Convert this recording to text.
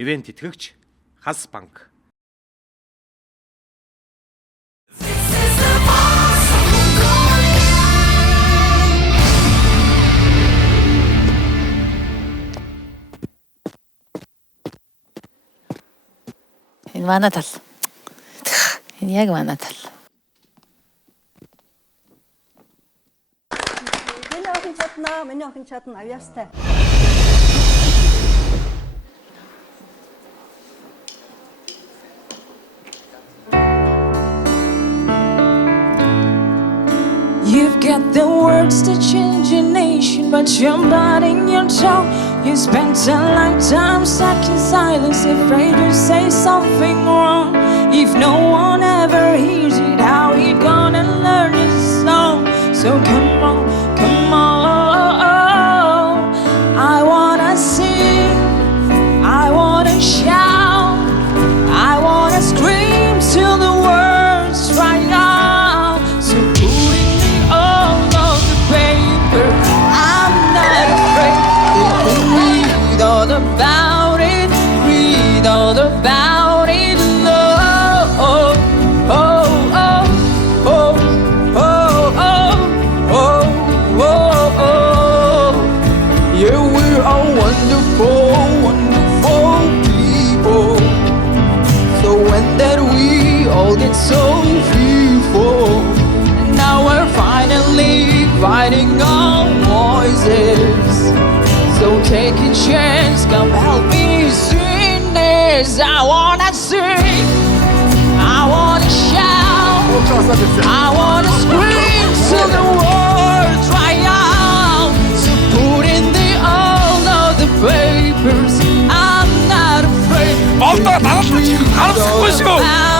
ивент итгэгч Хас банк. Энэ манай тал. Энэ яг манай тал. Миний охин чадна авьяастай. You've got the words to change a nation, but you're biting your tongue. You spent a lifetime stuck in silence, afraid to say something wrong. If no one ever hears it, how we gonna learn this song? So come on, come on. I wanna sing, I wanna shout, I wanna scream till the words dry out. So put in me all of the paper. I'm not afraid. Read all about it. Read all about it. Oh, oh, oh, oh, oh, oh, oh, oh. Yeah, we're all wonderful, wonderful people. So when that we all get so fearful, and now we're finally fighting our voices. So take a chance, come help me sing this. I wanna sing, I wanna shout, I wanna scream till the words dry out. So put in the all of the papers. I'm not afraid. Олдоо даваад гарах Read all хэрэггүй шүү. about